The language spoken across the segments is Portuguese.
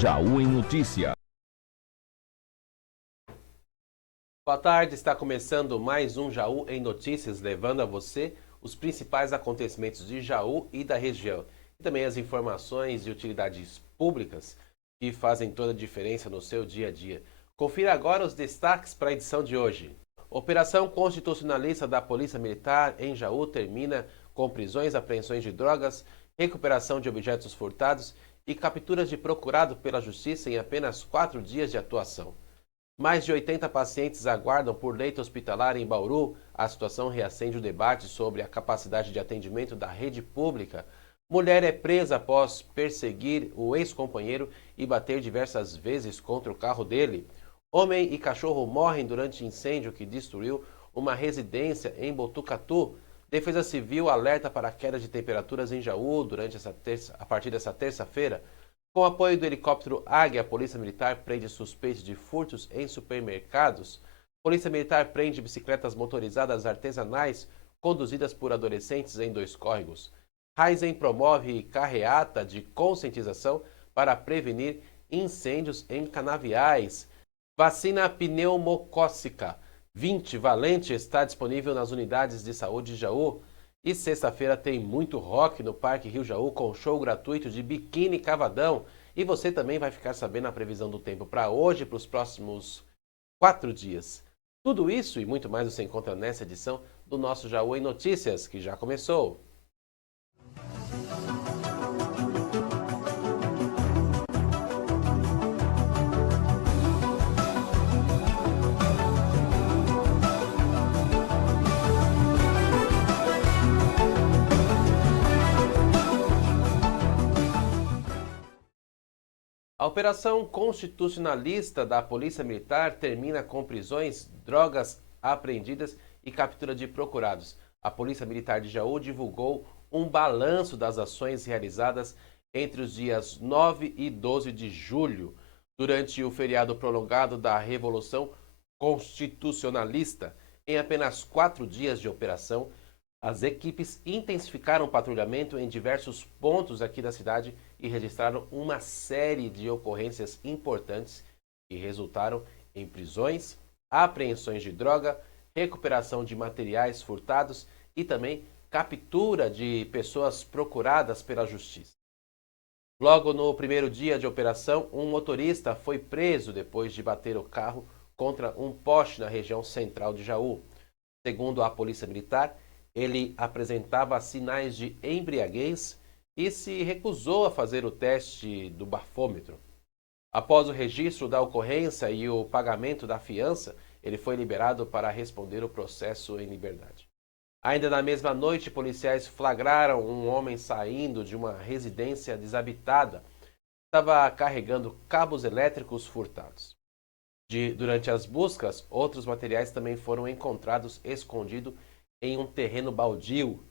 Jaú em Notícia. Boa tarde, está começando mais um Jaú em Notícias, levando a você os principais acontecimentos de Jaú e da região. E também as informações de utilidades públicas que fazem toda a diferença no seu dia a dia. Confira agora os destaques para a edição de hoje. Operação constitucionalista da Polícia Militar em Jaú termina com prisões, apreensões de drogas, recuperação de objetos furtados e capturas de procurado pela Justiça em apenas 4 dias de atuação. Mais de 80 pacientes aguardam por leito hospitalar em Bauru. A situação reacende o debate sobre a capacidade de atendimento da rede pública. Mulher é presa após perseguir o ex-companheiro e bater diversas vezes contra o carro dele. Homem e cachorro morrem durante incêndio que destruiu uma residência em Botucatu. Defesa Civil alerta para a queda de temperaturas em Jaú a partir dessa terça-feira. Com o apoio do helicóptero Águia, a Polícia Militar prende suspeitos de furtos em supermercados. Polícia Militar prende bicicletas motorizadas artesanais conduzidas por adolescentes em 2 córregos. Raizen promove carreata de conscientização para prevenir incêndios em canaviais. Vacina pneumocócica 20 valente está disponível nas unidades de saúde de Jaú. E sexta-feira tem muito rock no Parque Rio Jaú com show gratuito de Biquíni Cavadão. E você também vai ficar sabendo a previsão do tempo para hoje e para os próximos 4 dias. Tudo isso e muito mais você encontra nessa edição do nosso Jaú em Notícias, que já começou. A operação constitucionalista da Polícia Militar termina com prisões, drogas apreendidas e captura de procurados. A Polícia Militar de Jaú divulgou um balanço das ações realizadas entre os dias 9 e 12 de julho, durante o feriado prolongado da Revolução Constitucionalista. Em apenas 4 dias de operação, as equipes intensificaram o patrulhamento em diversos pontos aqui da cidade e registraram uma série de ocorrências importantes que resultaram em prisões, apreensões de droga, recuperação de materiais furtados e também captura de pessoas procuradas pela justiça. Logo no primeiro dia de operação, um motorista foi preso depois de bater o carro contra um poste na região central de Jaú. Segundo a Polícia Militar, ele apresentava sinais de embriaguez e se recusou a fazer o teste do bafômetro. Após o registro da ocorrência e o pagamento da fiança, ele foi liberado para responder o processo em liberdade. Ainda na mesma noite, policiais flagraram um homem saindo de uma residência desabitada. Estava carregando cabos elétricos furtados. Durante as buscas, outros materiais também foram encontrados escondidos em um terreno baldio,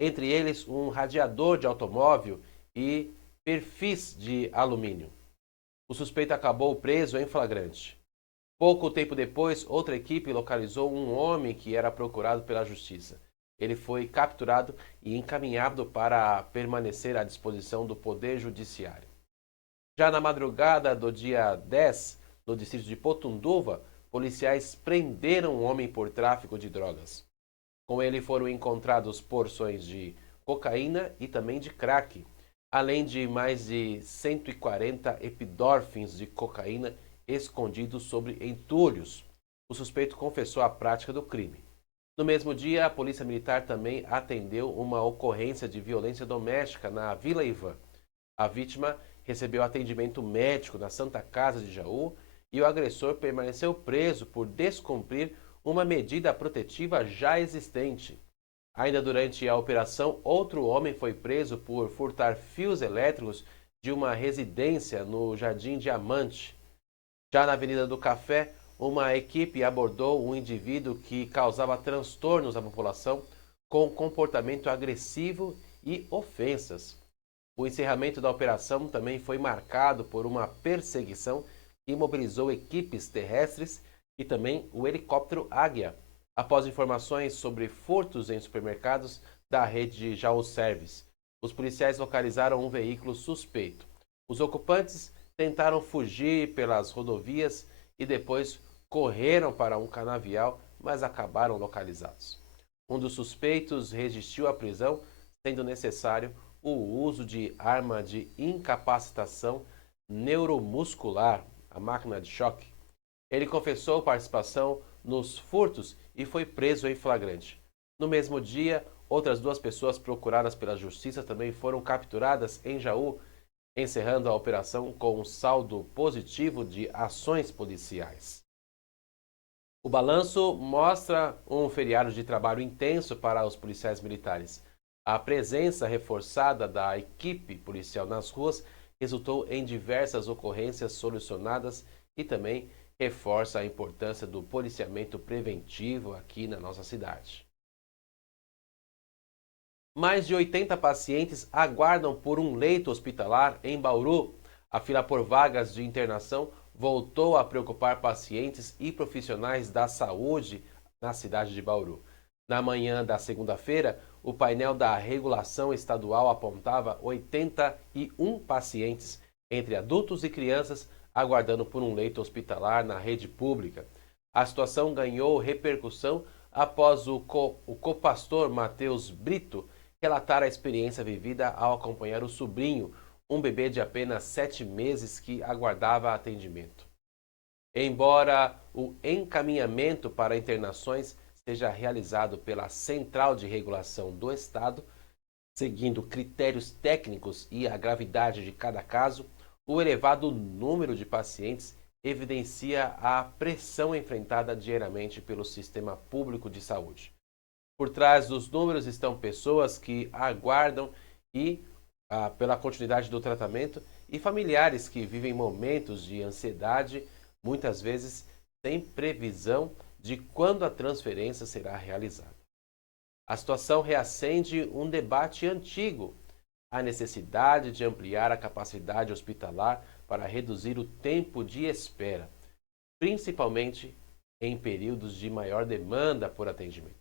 entre eles um radiador de automóvel e perfis de alumínio. O suspeito acabou preso em flagrante. Pouco tempo depois, outra equipe localizou um homem que era procurado pela justiça. Ele foi capturado e encaminhado para permanecer à disposição do Poder Judiciário. Já na madrugada do dia 10, no distrito de Potunduva, policiais prenderam um homem por tráfico de drogas. Com ele foram encontrados porções de cocaína e também de crack, além de mais de 140 epidórfins de cocaína escondidos sobre entulhos. O suspeito confessou a prática do crime. No mesmo dia, a Polícia Militar também atendeu uma ocorrência de violência doméstica na Vila Ivan. A vítima recebeu atendimento médico na Santa Casa de Jaú e o agressor permaneceu preso por descumprir uma medida protetiva já existente. Ainda durante a operação, outro homem foi preso por furtar fios elétricos de uma residência no Jardim Diamante. Já na Avenida do Café, uma equipe abordou um indivíduo que causava transtornos à população com comportamento agressivo e ofensas. O encerramento da operação também foi marcado por uma perseguição que mobilizou equipes terrestres e também o helicóptero Águia, após informações sobre furtos em supermercados da rede Jaú Service. Os policiais localizaram um veículo suspeito. Os ocupantes tentaram fugir pelas rodovias e depois correram para um canavial, mas acabaram localizados. Um dos suspeitos resistiu à prisão, sendo necessário o uso de arma de incapacitação neuromuscular, a máquina de choque. Ele confessou participação nos furtos e foi preso em flagrante. No mesmo dia, outras duas pessoas procuradas pela justiça também foram capturadas em Jaú, encerrando a operação com um saldo positivo de ações policiais. O balanço mostra um feriado de trabalho intenso para os policiais militares. A presença reforçada da equipe policial nas ruas resultou em diversas ocorrências solucionadas e também reforça a importância do policiamento preventivo aqui na nossa cidade. Mais de 80 pacientes aguardam por um leito hospitalar em Bauru. A fila por vagas de internação voltou a preocupar pacientes e profissionais da saúde na cidade de Bauru. Na manhã da segunda-feira, o painel da regulação estadual apontava 81 pacientes, entre adultos e crianças, aguardando por um leito hospitalar na rede pública. A situação ganhou repercussão após o copastor Matheus Brito relatar a experiência vivida ao acompanhar o sobrinho, um bebê de apenas 7 meses que aguardava atendimento. Embora o encaminhamento para internações seja realizado pela Central de Regulação do Estado, seguindo critérios técnicos e a gravidade de cada caso, o elevado número de pacientes evidencia a pressão enfrentada diariamente pelo sistema público de saúde. Por trás dos números estão pessoas que aguardam pela continuidade do tratamento e familiares que vivem momentos de ansiedade, muitas vezes sem previsão de quando a transferência será realizada. A situação reacende um debate antigo: a necessidade de ampliar a capacidade hospitalar para reduzir o tempo de espera, principalmente em períodos de maior demanda por atendimento.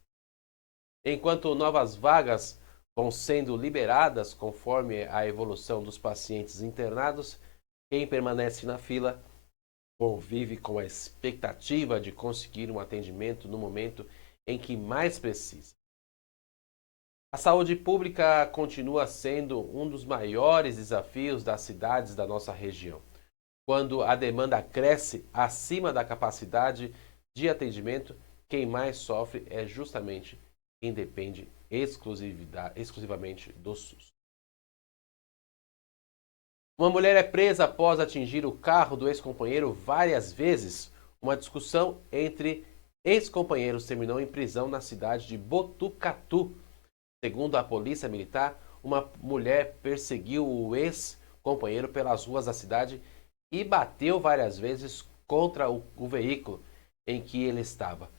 Enquanto novas vagas vão sendo liberadas conforme a evolução dos pacientes internados, quem permanece na fila convive com a expectativa de conseguir um atendimento no momento em que mais precisa. A saúde pública continua sendo um dos maiores desafios das cidades da nossa região. Quando a demanda cresce acima da capacidade de atendimento, quem mais sofre é justamente quem depende exclusivamente do SUS. Uma mulher é presa após atingir o carro do ex-companheiro várias vezes. Uma discussão entre ex-companheiros terminou em prisão na cidade de Botucatu. Segundo a polícia militar, uma mulher perseguiu o ex-companheiro pelas ruas da cidade e bateu várias vezes contra o veículo em que ele estava.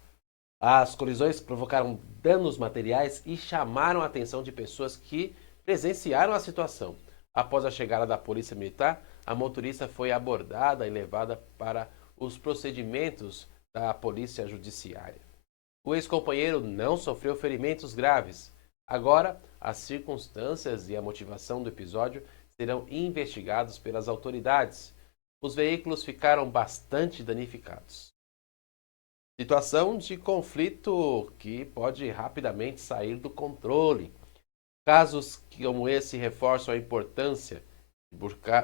As colisões provocaram danos materiais e chamaram a atenção de pessoas que presenciaram a situação. Após a chegada da polícia militar, a motorista foi abordada e levada para os procedimentos da polícia judiciária. O ex-companheiro não sofreu ferimentos graves. Agora, as circunstâncias e a motivação do episódio serão investigados pelas autoridades. Os veículos ficaram bastante danificados. Situação de conflito que pode rapidamente sair do controle. Casos como esse reforçam a importância de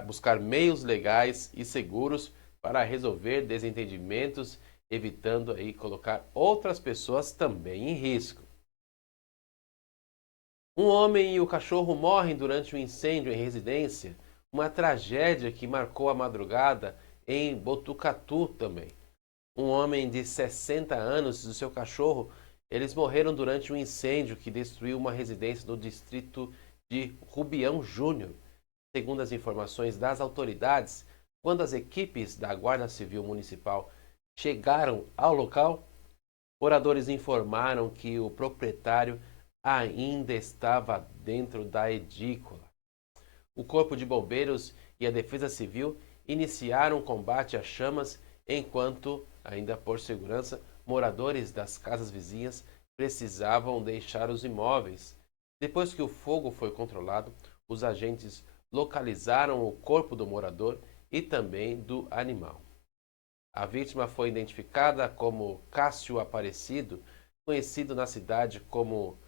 buscar meios legais e seguros para resolver desentendimentos, evitando aí colocar outras pessoas também em risco. Um homem e o cachorro morrem durante um incêndio em residência, uma tragédia que marcou a madrugada em Botucatu também. Um homem de 60 anos e o seu cachorro, eles morreram durante um incêndio que destruiu uma residência no distrito de Rubião Júnior. Segundo as informações das autoridades, quando as equipes da Guarda Civil Municipal chegaram ao local, moradores informaram que o proprietário ainda estava dentro da edícula. O Corpo de Bombeiros e a Defesa Civil iniciaram o combate às chamas, enquanto, ainda por segurança, moradores das casas vizinhas precisavam deixar os imóveis. Depois que o fogo foi controlado, os agentes localizaram o corpo do morador e também do animal. A vítima foi identificada como Cássio Aparecido, conhecido na cidade como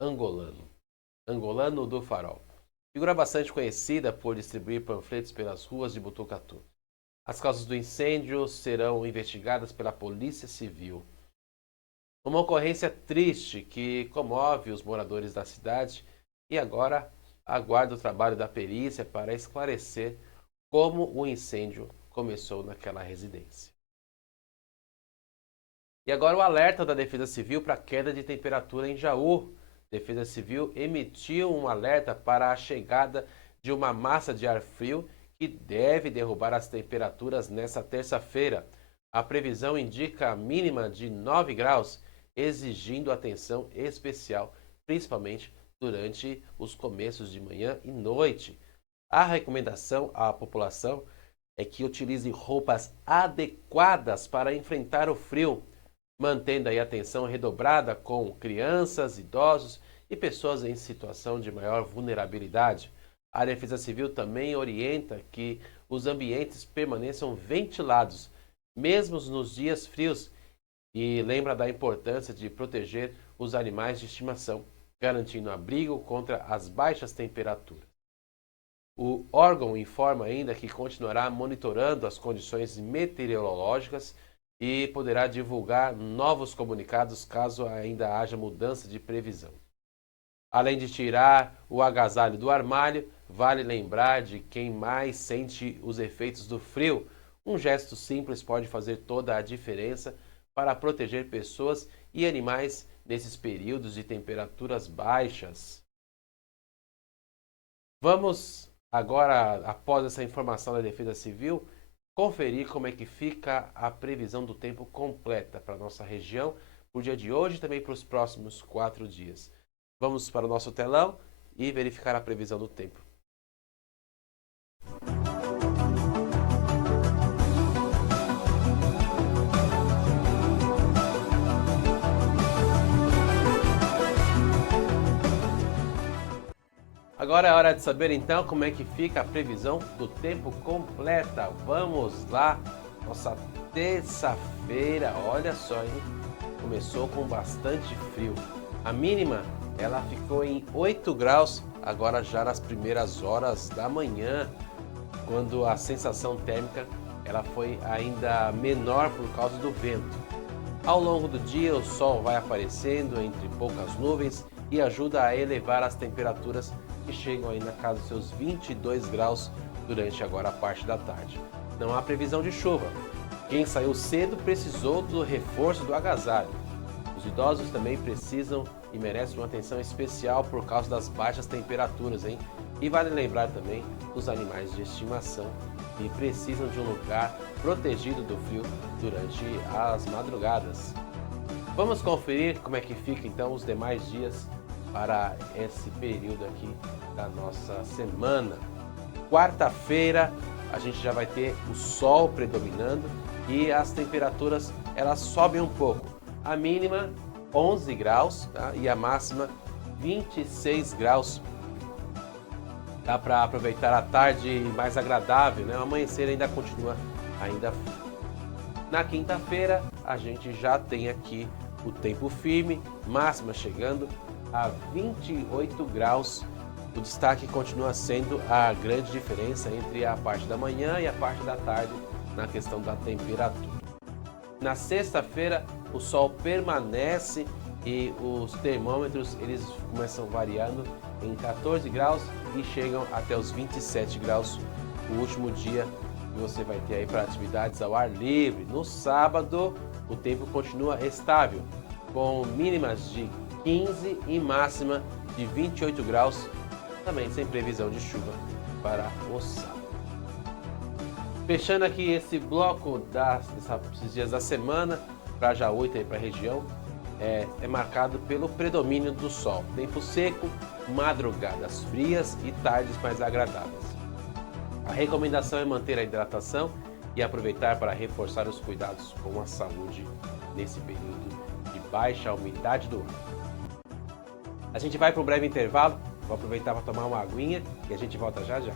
Angolano do Farol. Figura bastante conhecida por distribuir panfletos pelas ruas de Botucatu. As causas do incêndio serão investigadas pela Polícia Civil. Uma ocorrência triste que comove os moradores da cidade e agora aguarda o trabalho da perícia para esclarecer como o incêndio começou naquela residência. E agora o alerta da Defesa Civil para queda de temperatura em Jaú. A Defesa Civil emitiu um alerta para a chegada de uma massa de ar frio que deve derrubar as temperaturas nesta terça-feira. A previsão indica a mínima de 9 graus, exigindo atenção especial, principalmente durante os começos de manhã e noite. A recomendação à população é que utilize roupas adequadas para enfrentar o frio, mantendo aí a atenção redobrada com crianças, idosos e pessoas em situação de maior vulnerabilidade. A Defesa Civil também orienta que os ambientes permaneçam ventilados, mesmo nos dias frios, e lembra da importância de proteger os animais de estimação, garantindo abrigo contra as baixas temperaturas. O órgão informa ainda que continuará monitorando as condições meteorológicas e poderá divulgar novos comunicados caso ainda haja mudança de previsão. Além de tirar o agasalho do armário, vale lembrar de quem mais sente os efeitos do frio. Um gesto simples pode fazer toda a diferença para proteger pessoas e animais nesses períodos de temperaturas baixas. Vamos agora, após essa informação da Defesa Civil, conferir como é que fica a previsão do tempo completa para a nossa região, para o dia de hoje e também para os próximos 4 dias. Vamos para o nosso telão e verificar a previsão do tempo. Agora é hora de saber então como é que fica a previsão do tempo completa. Vamos lá, nossa terça-feira, olha só, hein? Começou com bastante frio. A mínima, ela ficou em 8 graus, agora já nas primeiras horas da manhã, quando a sensação térmica ela foi ainda menor por causa do vento. Ao longo do dia, o sol vai aparecendo entre poucas nuvens e ajuda a elevar as temperaturas que chegam aí na casa dos seus 22 graus durante agora a parte da tarde. Não há previsão de chuva. Quem saiu cedo precisou do reforço do agasalho. Os idosos também precisam e merecem uma atenção especial por causa das baixas temperaturas, hein? E vale lembrar também dos animais de estimação que precisam de um lugar protegido do frio durante as madrugadas. Vamos conferir como é que fica então os demais dias para esse período aqui da nossa semana. Quarta-feira a gente já vai ter o sol predominando e as temperaturas elas sobem um pouco. A mínima 11 graus, tá? E a máxima 26 graus. Dá para aproveitar a tarde mais agradável, né? O amanhecer ainda continua ainda frio. Na quinta-feira a gente já tem aqui o tempo firme, máxima chegando a 28 graus. O destaque continua sendo a grande diferença entre a parte da manhã e a parte da tarde na questão da temperatura. Na sexta-feira o sol permanece e os termômetros eles começam variando em 14 graus e chegam até os 27 graus, o último dia que você vai ter aí para atividades ao ar livre. No sábado o tempo continua estável, com mínimas de 15 e máxima de 28 graus, também sem previsão de chuva para o sábado. Fechando aqui esse bloco desses dias da semana, para Jaú e para a região, é marcado pelo predomínio do sol. Tempo seco, madrugadas frias e tardes mais agradáveis. A recomendação é manter a hidratação e aproveitar para reforçar os cuidados com a saúde nesse período de baixa umidade do ar. A gente vai para um breve intervalo, vou aproveitar para tomar uma aguinha e a gente volta já já.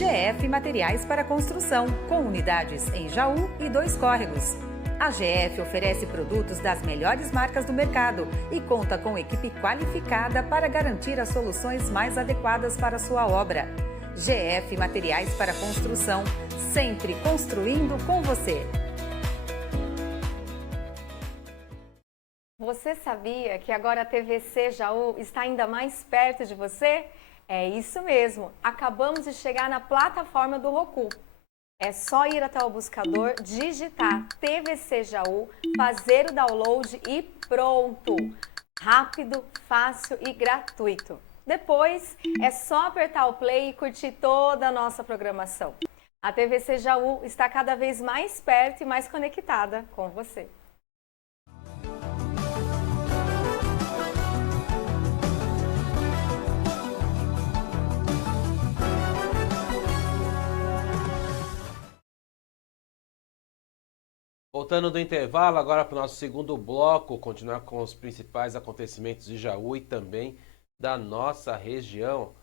GF Materiais para Construção, com unidades em Jaú e 2 Córregos. A GF oferece produtos das melhores marcas do mercado e conta com equipe qualificada para garantir as soluções mais adequadas para a sua obra. GF Materiais para Construção, sempre construindo com você. Você sabia que agora a TVC Jaú está ainda mais perto de você? É isso mesmo, acabamos de chegar na plataforma do Roku. É só ir até o buscador, digitar TVC Jaú, fazer o download e pronto! Rápido, fácil e gratuito. Depois, é só apertar o play e curtir toda a nossa programação. A TVC Jaú está cada vez mais perto e mais conectada com você. Voltando do intervalo, agora para o nosso segundo bloco, continuar com os principais acontecimentos de Jaú e também da nossa região.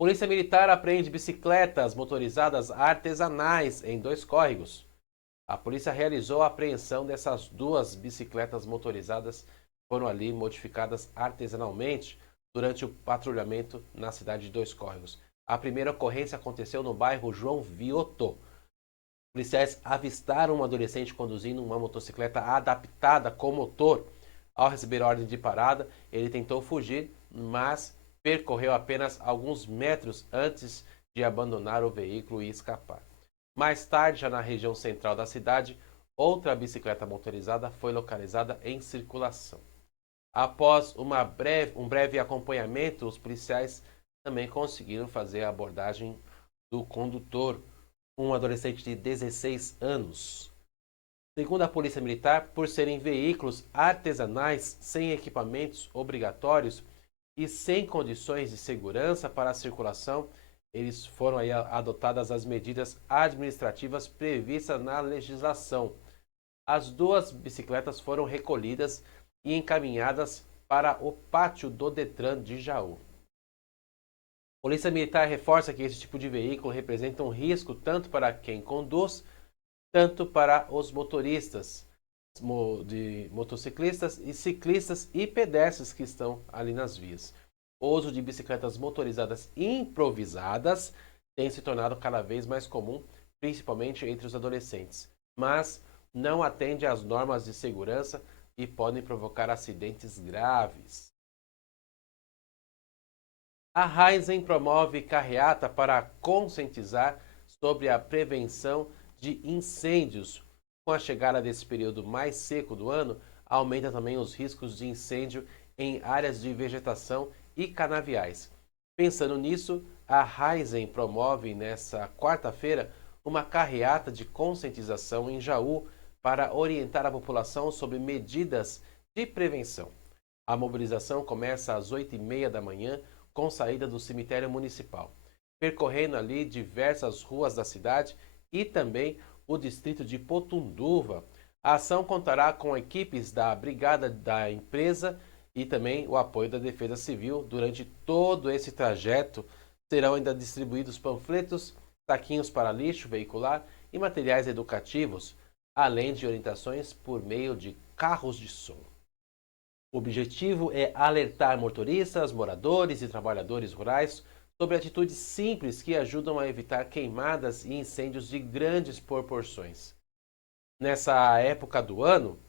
Polícia Militar apreende bicicletas motorizadas artesanais em 2 córregos. A polícia realizou a apreensão dessas 2 bicicletas motorizadas, foram ali modificadas artesanalmente durante o patrulhamento na cidade de 2 córregos. A primeira ocorrência aconteceu no bairro João Vioto. Policiais avistaram um adolescente conduzindo uma motocicleta adaptada com motor. Ao receber ordem de parada, ele tentou fugir, mas percorreu apenas alguns metros antes de abandonar o veículo e escapar. Mais tarde, já na região central da cidade, outra bicicleta motorizada foi localizada em circulação. Após um breve acompanhamento, os policiais também conseguiram fazer a abordagem do condutor, um adolescente de 16 anos. Segundo a Polícia Militar, por serem veículos artesanais sem equipamentos obrigatórios e sem condições de segurança para a circulação, eles foram aí adotadas as medidas administrativas previstas na legislação. As 2 bicicletas foram recolhidas e encaminhadas para o pátio do Detran de Jaú. Polícia Militar reforça que esse tipo de veículo representa um risco tanto para quem conduz, tanto para os motoristas, de motociclistas e ciclistas e pedestres que estão ali nas vias. O uso de bicicletas motorizadas improvisadas tem se tornado cada vez mais comum, principalmente entre os adolescentes, mas não atende às normas de segurança e podem provocar acidentes graves. A Raizen promove carreata para conscientizar sobre a prevenção de incêndios. Com a chegada desse período mais seco do ano, aumenta também os riscos de incêndio em áreas de vegetação e canaviais. Pensando nisso, a Raizen promove nesta quarta-feira uma carreata de conscientização em Jaú para orientar a população sobre medidas de prevenção. A mobilização começa às 8h30 da manhã, com saída do cemitério municipal, percorrendo ali diversas ruas da cidade e também o distrito de Potunduva. A ação contará com equipes da Brigada da Empresa e também o apoio da Defesa Civil. Durante todo esse trajeto, serão ainda distribuídos panfletos, saquinhos para lixo veicular e materiais educativos, além de orientações por meio de carros de som. O objetivo é alertar motoristas, moradores e trabalhadores rurais sobre atitudes simples que ajudam a evitar queimadas e incêndios de grandes proporções. Nessa época do ano,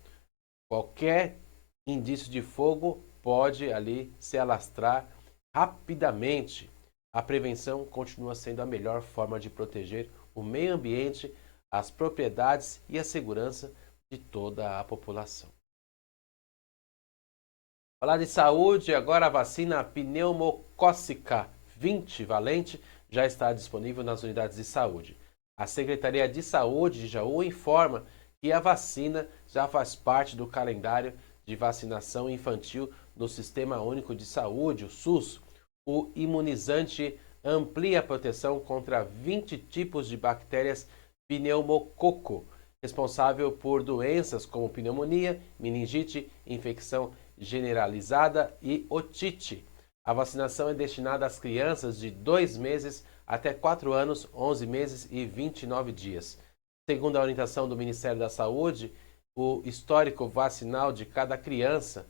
qualquer indício de fogo pode ali se alastrar rapidamente. A prevenção continua sendo a melhor forma de proteger o meio ambiente, as propriedades e a segurança de toda a população. Falar de saúde, agora a vacina pneumocócica 20 valente já está disponível nas unidades de saúde. A Secretaria de Saúde de Jaú informa que a vacina já faz parte do calendário de vacinação infantil no Sistema Único de Saúde, o SUS. O imunizante amplia a proteção contra 20 tipos de bactérias pneumococo, responsável por doenças como pneumonia, meningite, infecção generalizada e otite. A vacinação é destinada às crianças de 2 meses até 4 anos, 11 meses e 29 dias. Segundo a orientação do Ministério da Saúde, o histórico vacinal de cada criança,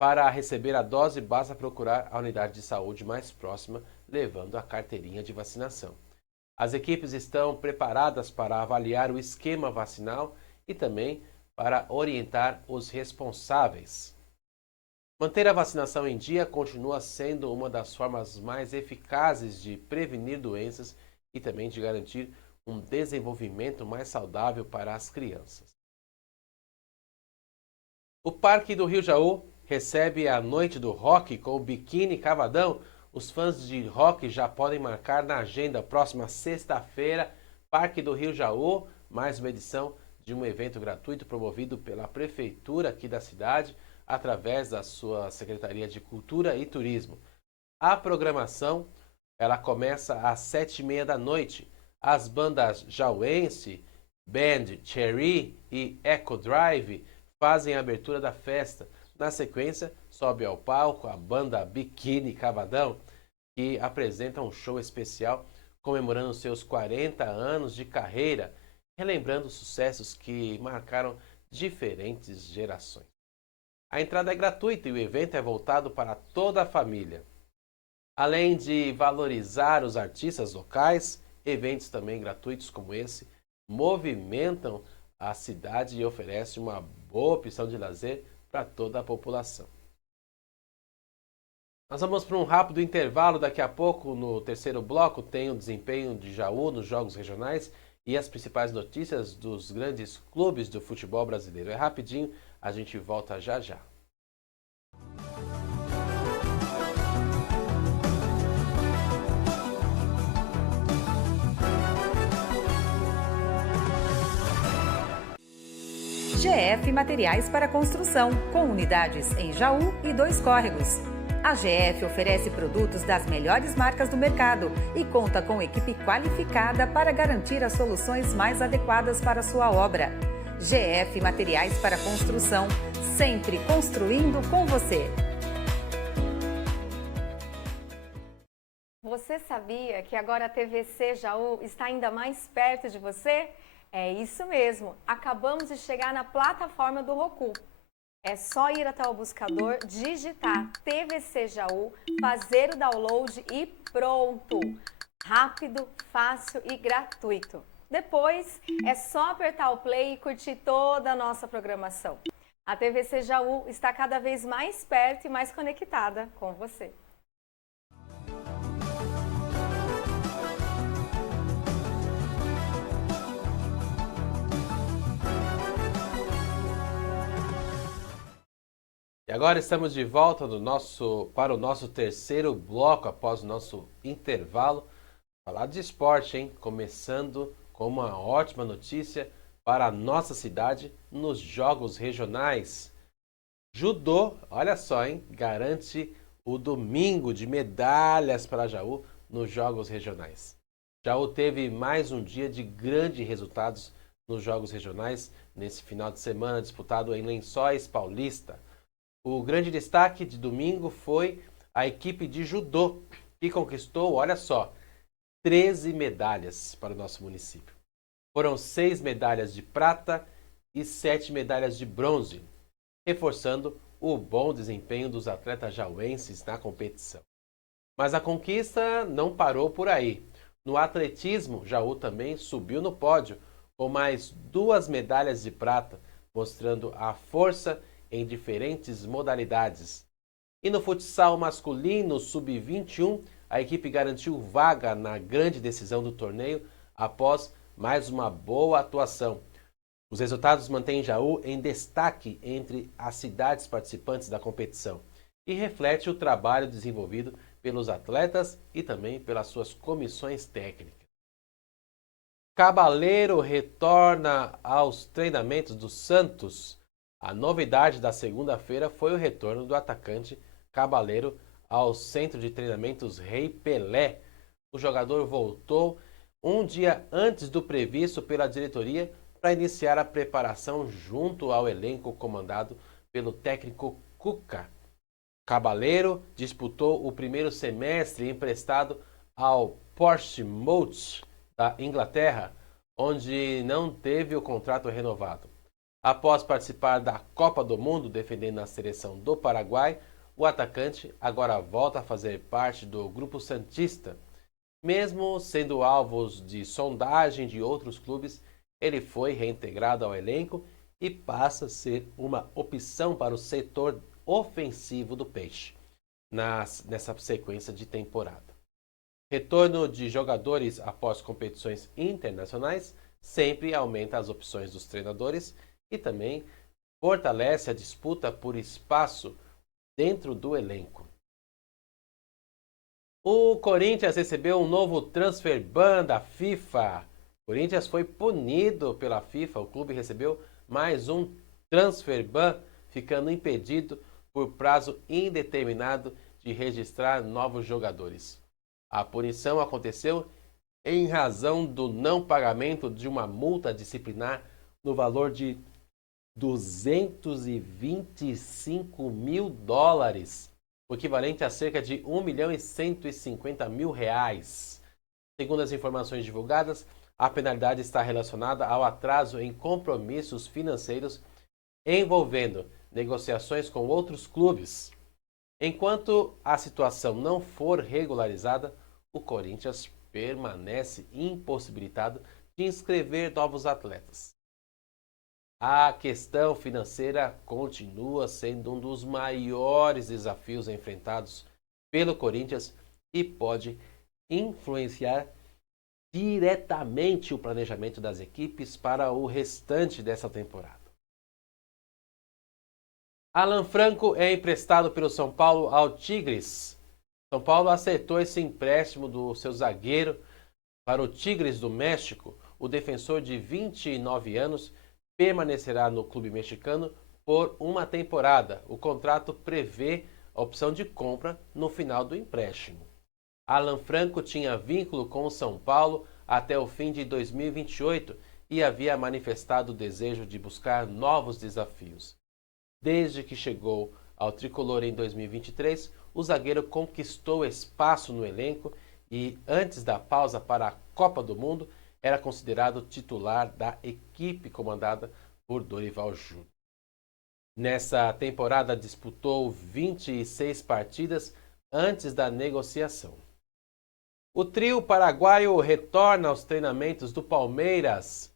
para receber a dose, basta procurar a unidade de saúde mais próxima, levando a carteirinha de vacinação. As equipes estão preparadas para avaliar o esquema vacinal e também para orientar os responsáveis. Manter a vacinação em dia continua sendo uma das formas mais eficazes de prevenir doenças e também de garantir um desenvolvimento mais saudável para as crianças. O Parque do Rio Jaú recebe a Noite do Rock com o Biquíni Cavadão. Os fãs de rock já podem marcar na agenda. Próxima sexta-feira, Parque do Rio Jaú, mais uma edição de um evento gratuito promovido pela Prefeitura aqui da cidade, através da sua Secretaria de Cultura e Turismo. A programação ela começa às 7h30 da noite. As bandas Jauense, Band Cherry e Echo Drive fazem a abertura da festa. Na sequência, sobe ao palco a banda Biquíni Cavadão, que apresenta um show especial comemorando seus 40 anos de carreira, relembrando sucessos que marcaram diferentes gerações. A entrada é gratuita e o evento é voltado para toda a família. Além de valorizar os artistas locais, eventos também gratuitos como esse movimentam a cidade e oferecem uma boa opção de lazer para toda a população. Nós vamos para um rápido intervalo. Daqui a pouco, no terceiro bloco, tem o desempenho de Jaú nos jogos regionais e as principais notícias dos grandes clubes do futebol brasileiro. É rapidinho, a gente volta já já. GF Materiais para Construção, com unidades em Jaú e 2 Córregos. A GF oferece produtos das melhores marcas do mercado e conta com equipe qualificada para garantir as soluções mais adequadas para a sua obra. GF Materiais para Construção, sempre construindo com você. Você sabia que agora a TVC Jaú está ainda mais perto de você? É isso mesmo, acabamos de chegar na plataforma do Roku. É só ir até o buscador, digitar TVC Jaú, fazer o download e pronto! Rápido, fácil e gratuito. Depois, é só apertar o play e curtir toda a nossa programação. A TVC Jaú está cada vez mais perto e mais conectada com você. E agora estamos de volta para o nosso terceiro bloco, após o nosso intervalo. Falar de esporte, hein? Começando com uma ótima notícia para a nossa cidade nos jogos regionais. Judô, olha só, hein? Garante o domingo de medalhas para Jaú nos jogos regionais. Jaú teve mais um dia de grandes resultados nos jogos regionais nesse final de semana disputado em Lençóis Paulista. O grande destaque de domingo foi a equipe de judô, que conquistou, olha só, 13 medalhas para o nosso município. Foram 6 medalhas de prata e 7 medalhas de bronze, reforçando o bom desempenho dos atletas jauenses na competição. Mas a conquista não parou por aí. No atletismo, Jaú também subiu no pódio, com mais 2 medalhas de prata, mostrando a força em diferentes modalidades. E no futsal masculino sub-21, a equipe garantiu vaga na grande decisão do torneio após mais uma boa atuação. Os resultados mantêm Jaú em destaque entre as cidades participantes da competição e reflete o trabalho desenvolvido pelos atletas e também pelas suas comissões técnicas. Cabaleiro retorna aos treinamentos do Santos. A novidade da segunda-feira foi o retorno do atacante Cabaleiro ao Centro de Treinamentos Rei Pelé. O jogador voltou um dia antes do previsto pela diretoria para iniciar a preparação junto ao elenco comandado pelo técnico Cuca. Cabaleiro disputou o primeiro semestre emprestado ao Portsmouth, da Inglaterra, onde não teve o contrato renovado. Após participar da Copa do Mundo defendendo a seleção do Paraguai, o atacante agora volta a fazer parte do Grupo Santista. Mesmo sendo alvo de sondagem de outros clubes, ele foi reintegrado ao elenco e passa a ser uma opção para o setor ofensivo do Peixe nessa sequência de temporada. Retorno de jogadores após competições internacionais sempre aumenta as opções dos treinadores e também fortalece a disputa por espaço dentro do elenco. O Corinthians recebeu um novo transfer ban da FIFA. O Corinthians foi punido pela FIFA. O clube recebeu mais um transfer ban, ficando impedido por prazo indeterminado de registrar novos jogadores. A punição aconteceu em razão do não pagamento de uma multa disciplinar no valor de $225 mil, o equivalente a cerca de R$1.150.000. Segundo as informações divulgadas, a penalidade está relacionada ao atraso em compromissos financeiros envolvendo negociações com outros clubes. Enquanto a situação não for regularizada, o Corinthians permanece impossibilitado de inscrever novos atletas. A questão financeira continua sendo um dos maiores desafios enfrentados pelo Corinthians e pode influenciar diretamente o planejamento das equipes para o restante dessa temporada. Alan Franco é emprestado pelo São Paulo ao Tigres. São Paulo aceitou esse empréstimo do seu zagueiro para o Tigres do México. O defensor de 29 anos permanecerá no clube mexicano por uma temporada. O contrato prevê a opção de compra no final do empréstimo. Alan Franco tinha vínculo com o São Paulo até o fim de 2028 e havia manifestado o desejo de buscar novos desafios. Desde que chegou ao tricolor em 2023, o zagueiro conquistou espaço no elenco e, antes da pausa para a Copa do Mundo, era considerado titular da equipe comandada por Dorival Júnior. Nessa temporada disputou 26 partidas antes da negociação. O trio paraguaio retorna aos treinamentos do Palmeiras.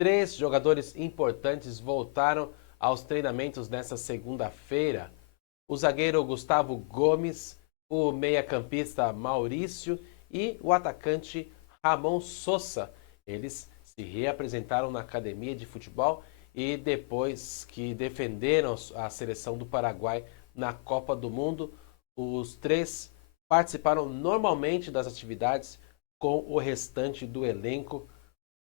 3 jogadores importantes voltaram aos treinamentos nesta segunda-feira. O zagueiro Gustavo Gomes, o meia-campista Maurício e o atacante Ramon Sosa. Eles se reapresentaram na academia de futebol e depois que defenderam a seleção do Paraguai na Copa do Mundo, os 3 participaram normalmente das atividades com o restante do elenco,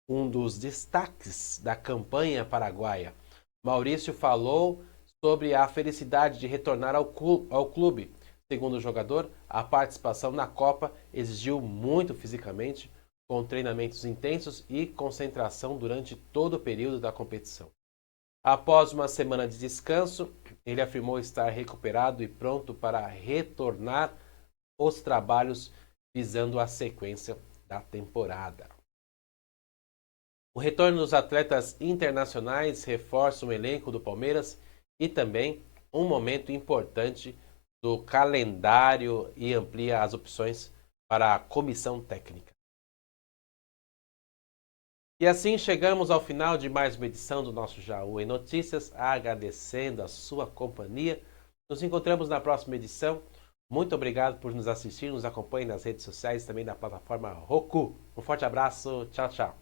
um dos destaques da campanha paraguaia. Maurício falou sobre a felicidade de retornar ao clube. Segundo o jogador, a participação na Copa exigiu muito fisicamente, com treinamentos intensos e concentração durante todo o período da competição. Após uma semana de descanso, ele afirmou estar recuperado e pronto para retornar os trabalhos visando a sequência da temporada. O retorno dos atletas internacionais reforça o elenco do Palmeiras e também um momento importante do calendário e amplia as opções para a comissão técnica. E assim chegamos ao final de mais uma edição do nosso Jaú em Notícias, agradecendo a sua companhia. Nos encontramos na próxima edição. Muito obrigado por nos assistir, nos acompanhe nas redes sociais e também na plataforma Roku. Um forte abraço, tchau, tchau.